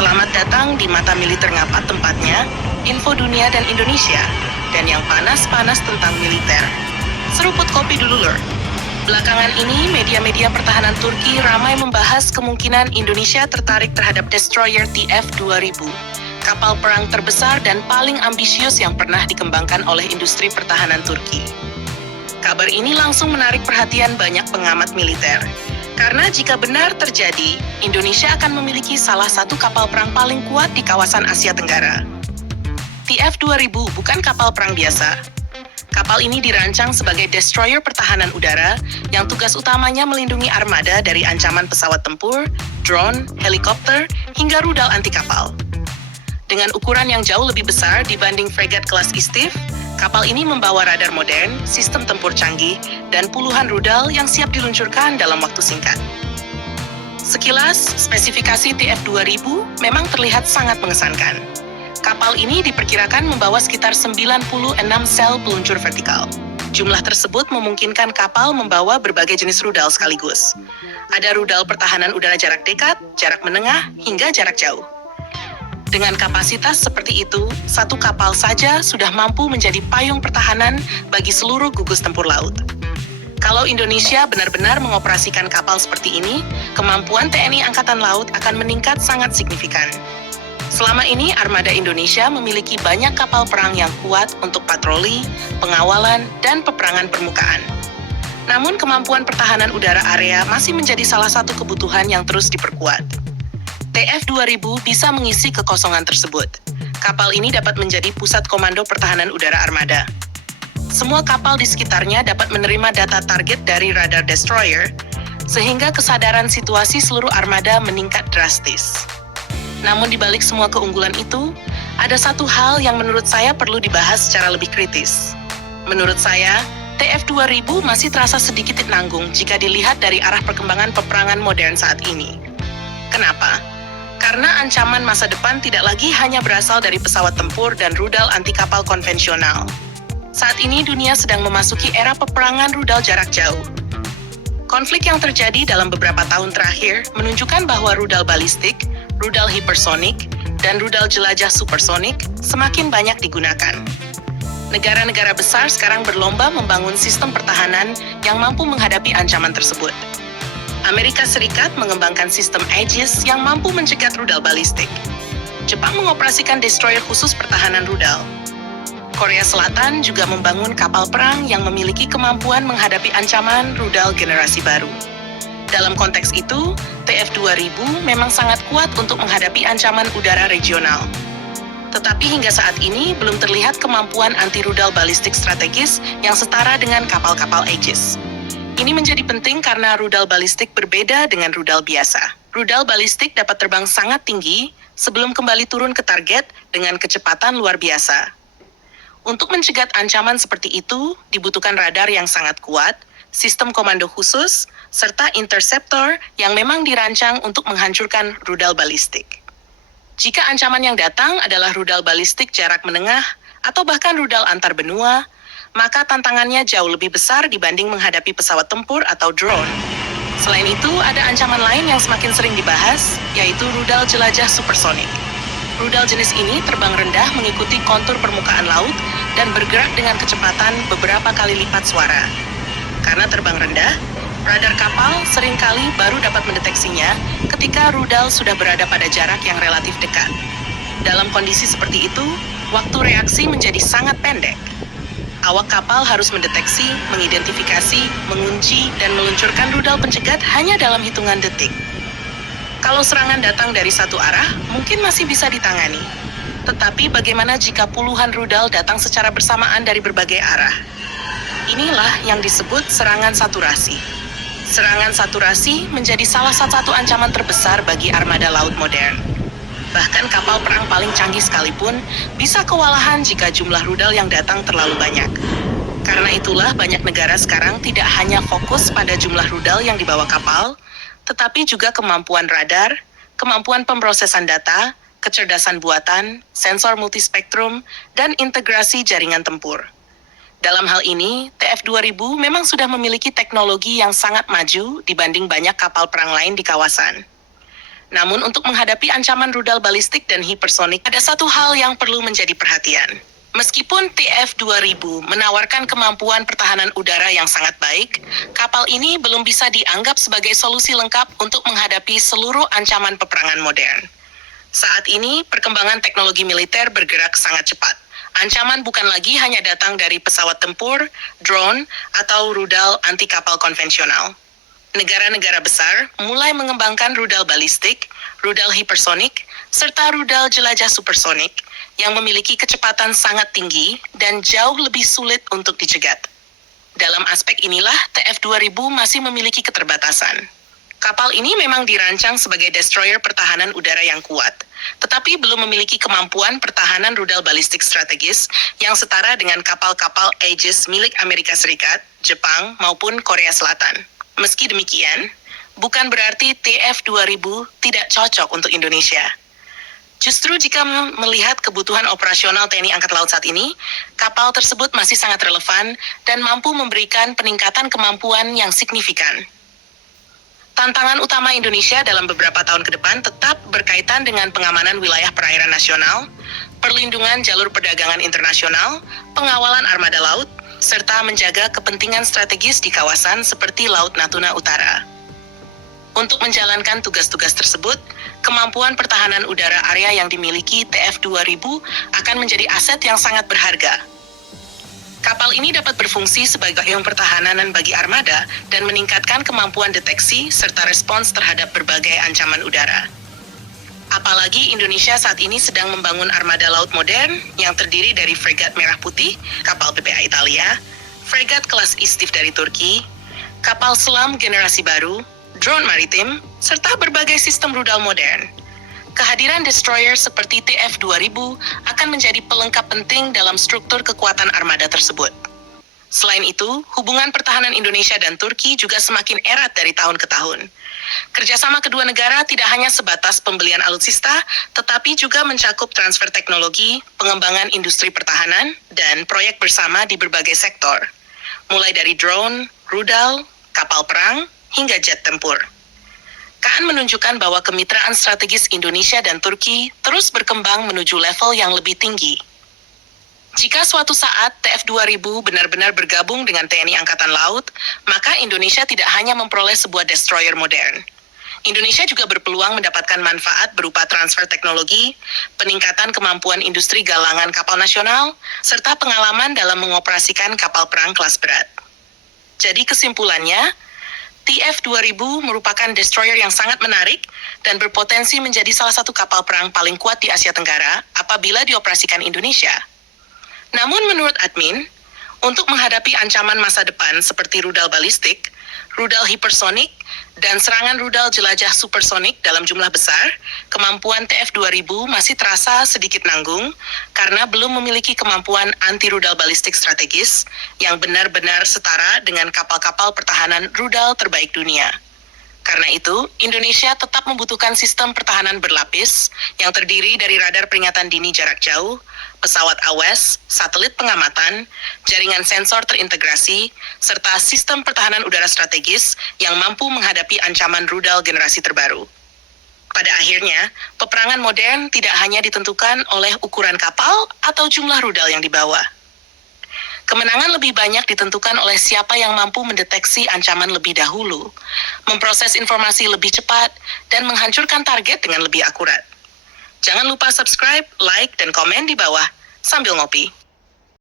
Selamat datang di Mata Militer Ngapat tempatnya, info dunia dan Indonesia, dan yang panas-panas tentang militer. Seruput kopi dulu, lor. Belakangan ini, media-media pertahanan Turki ramai membahas kemungkinan Indonesia tertarik terhadap destroyer TF-2000, kapal perang terbesar dan paling ambisius yang pernah dikembangkan oleh industri pertahanan Turki. Kabar ini langsung menarik perhatian banyak pengamat militer. Karena jika benar terjadi, Indonesia akan memiliki salah satu kapal perang paling kuat di kawasan Asia Tenggara. TF-2000 bukan kapal perang biasa. Kapal ini dirancang sebagai destroyer pertahanan udara yang tugas utamanya melindungi armada dari ancaman pesawat tempur, drone, helikopter, hingga rudal anti kapal. Dengan ukuran yang jauh lebih besar dibanding fregat kelas Istif, kapal ini membawa radar modern, sistem tempur canggih, dan puluhan rudal yang siap diluncurkan dalam waktu singkat. Sekilas, spesifikasi TF-2000 memang terlihat sangat mengesankan. Kapal ini diperkirakan membawa sekitar 96 sel peluncur vertikal. Jumlah tersebut memungkinkan kapal membawa berbagai jenis rudal sekaligus. Ada rudal pertahanan udara jarak dekat, jarak menengah, hingga jarak jauh. Dengan kapasitas seperti itu, satu kapal saja sudah mampu menjadi payung pertahanan bagi seluruh gugus tempur laut. Kalau Indonesia benar-benar mengoperasikan kapal seperti ini, kemampuan TNI Angkatan Laut akan meningkat sangat signifikan. Selama ini, armada Indonesia memiliki banyak kapal perang yang kuat untuk patroli, pengawalan, dan peperangan permukaan. Namun, kemampuan pertahanan udara area masih menjadi salah satu kebutuhan yang terus diperkuat. TF-2000 bisa mengisi kekosongan tersebut. Kapal ini dapat menjadi pusat komando pertahanan udara armada. Semua kapal di sekitarnya dapat menerima data target dari radar destroyer, sehingga kesadaran situasi seluruh armada meningkat drastis. Namun di balik semua keunggulan itu, ada satu hal yang menurut saya perlu dibahas secara lebih kritis. Menurut saya, TF-2000 masih terasa sedikit nanggung jika dilihat dari arah perkembangan peperangan modern saat ini. Kenapa? Karena ancaman masa depan tidak lagi hanya berasal dari pesawat tempur dan rudal anti kapal konvensional. Saat ini dunia sedang memasuki era peperangan rudal jarak jauh. Konflik yang terjadi dalam beberapa tahun terakhir menunjukkan bahwa rudal balistik, rudal hipersonik, dan rudal jelajah supersonik semakin banyak digunakan. Negara-negara besar sekarang berlomba membangun sistem pertahanan yang mampu menghadapi ancaman tersebut. Amerika Serikat mengembangkan sistem Aegis yang mampu mencegat rudal balistik. Jepang mengoperasikan destroyer khusus pertahanan rudal. Korea Selatan juga membangun kapal perang yang memiliki kemampuan menghadapi ancaman rudal generasi baru. Dalam konteks itu, TF-2000 memang sangat kuat untuk menghadapi ancaman udara regional. Tetapi hingga saat ini belum terlihat kemampuan anti-rudal balistik strategis yang setara dengan kapal-kapal Aegis. Ini menjadi penting karena rudal balistik berbeda dengan rudal biasa. Rudal balistik dapat terbang sangat tinggi sebelum kembali turun ke target dengan kecepatan luar biasa. Untuk mencegat ancaman seperti itu, dibutuhkan radar yang sangat kuat, sistem komando khusus, serta interceptor yang memang dirancang untuk menghancurkan rudal balistik. Jika ancaman yang datang adalah rudal balistik jarak menengah atau bahkan rudal antar benua, maka tantangannya jauh lebih besar dibanding menghadapi pesawat tempur atau drone. Selain itu, ada ancaman lain yang semakin sering dibahas, yaitu rudal jelajah supersonik. Rudal jenis ini terbang rendah mengikuti kontur permukaan laut dan bergerak dengan kecepatan beberapa kali lipat suara. Karena terbang rendah, radar kapal seringkali baru dapat mendeteksinya ketika rudal sudah berada pada jarak yang relatif dekat. Dalam kondisi seperti itu, waktu reaksi menjadi sangat pendek. Awak kapal harus mendeteksi, mengidentifikasi, mengunci, dan meluncurkan rudal pencegat hanya dalam hitungan detik. Kalau serangan datang dari satu arah, mungkin masih bisa ditangani. Tetapi bagaimana jika puluhan rudal datang secara bersamaan dari berbagai arah? Inilah yang disebut serangan saturasi. Serangan saturasi menjadi salah satu ancaman terbesar bagi armada laut modern. Bahkan kapal perang paling canggih sekalipun bisa kewalahan jika jumlah rudal yang datang terlalu banyak. Karena itulah banyak negara sekarang tidak hanya fokus pada jumlah rudal yang dibawa kapal, tetapi juga kemampuan radar, kemampuan pemrosesan data, kecerdasan buatan, sensor multispektrum, dan integrasi jaringan tempur. Dalam hal ini, TF-2000 memang sudah memiliki teknologi yang sangat maju dibanding banyak kapal perang lain di kawasan. Namun untuk menghadapi ancaman rudal balistik dan hipersonik, ada satu hal yang perlu menjadi perhatian. Meskipun TF-2000 menawarkan kemampuan pertahanan udara yang sangat baik, kapal ini belum bisa dianggap sebagai solusi lengkap untuk menghadapi seluruh ancaman peperangan modern. Saat ini, perkembangan teknologi militer bergerak sangat cepat. Ancaman bukan lagi hanya datang dari pesawat tempur, drone, atau rudal anti kapal konvensional. Negara-negara besar mulai mengembangkan rudal balistik, rudal hipersonik, serta rudal jelajah supersonik yang memiliki kecepatan sangat tinggi dan jauh lebih sulit untuk dicegat. Dalam aspek inilah, TF-2000 masih memiliki keterbatasan. Kapal ini memang dirancang sebagai destroyer pertahanan udara yang kuat, tetapi belum memiliki kemampuan pertahanan rudal balistik strategis yang setara dengan kapal-kapal Aegis milik Amerika Serikat, Jepang, maupun Korea Selatan. Meski demikian, bukan berarti TF-2000 tidak cocok untuk Indonesia. Justru jika melihat kebutuhan operasional TNI Angkatan Laut saat ini, kapal tersebut masih sangat relevan dan mampu memberikan peningkatan kemampuan yang signifikan. Tantangan utama Indonesia dalam beberapa tahun ke depan tetap berkaitan dengan pengamanan wilayah perairan nasional, perlindungan jalur perdagangan internasional, pengawalan armada laut, serta menjaga kepentingan strategis di kawasan seperti Laut Natuna Utara. Untuk menjalankan tugas-tugas tersebut, kemampuan pertahanan udara area yang dimiliki TF-2000 akan menjadi aset yang sangat berharga. Kapal ini dapat berfungsi sebagai payung pertahanan bagi armada dan meningkatkan kemampuan deteksi serta respons terhadap berbagai ancaman udara. Apalagi Indonesia saat ini sedang membangun armada laut modern yang terdiri dari fregat Merah Putih, kapal PPA Italia, fregat kelas Istif dari Turki, kapal selam generasi baru, drone maritim, serta berbagai sistem rudal modern. Kehadiran destroyer seperti TF-2000 akan menjadi pelengkap penting dalam struktur kekuatan armada tersebut. Selain itu, hubungan pertahanan Indonesia dan Turki juga semakin erat dari tahun ke tahun. Kerjasama kedua negara tidak hanya sebatas pembelian alutsista, tetapi juga mencakup transfer teknologi, pengembangan industri pertahanan, dan proyek bersama di berbagai sektor, mulai dari drone, rudal, kapal perang, hingga jet tempur. Kaan menunjukkan bahwa kemitraan strategis Indonesia dan Turki terus berkembang menuju level yang lebih tinggi. Jika suatu saat TF-2000 benar-benar bergabung dengan TNI Angkatan Laut, maka Indonesia tidak hanya memperoleh sebuah destroyer modern. Indonesia juga berpeluang mendapatkan manfaat berupa transfer teknologi, peningkatan kemampuan industri galangan kapal nasional, serta pengalaman dalam mengoperasikan kapal perang kelas berat. Jadi kesimpulannya, TF-2000 merupakan destroyer yang sangat menarik dan berpotensi menjadi salah satu kapal perang paling kuat di Asia Tenggara apabila dioperasikan Indonesia. Namun menurut admin, untuk menghadapi ancaman masa depan seperti rudal balistik, rudal hipersonik, dan serangan rudal jelajah supersonik dalam jumlah besar, kemampuan TF-2000 masih terasa sedikit nanggung karena belum memiliki kemampuan anti-rudal balistik strategis yang benar-benar setara dengan kapal-kapal pertahanan rudal terbaik dunia. Karena itu, Indonesia tetap membutuhkan sistem pertahanan berlapis yang terdiri dari radar peringatan dini jarak jauh, pesawat AWACS, satelit pengamatan, jaringan sensor terintegrasi, serta sistem pertahanan udara strategis yang mampu menghadapi ancaman rudal generasi terbaru. Pada akhirnya, peperangan modern tidak hanya ditentukan oleh ukuran kapal atau jumlah rudal yang dibawa. Kemenangan lebih banyak ditentukan oleh siapa yang mampu mendeteksi ancaman lebih dahulu, memproses informasi lebih cepat, dan menghancurkan target dengan lebih akurat. Jangan lupa subscribe, like, dan komen di bawah sambil ngopi.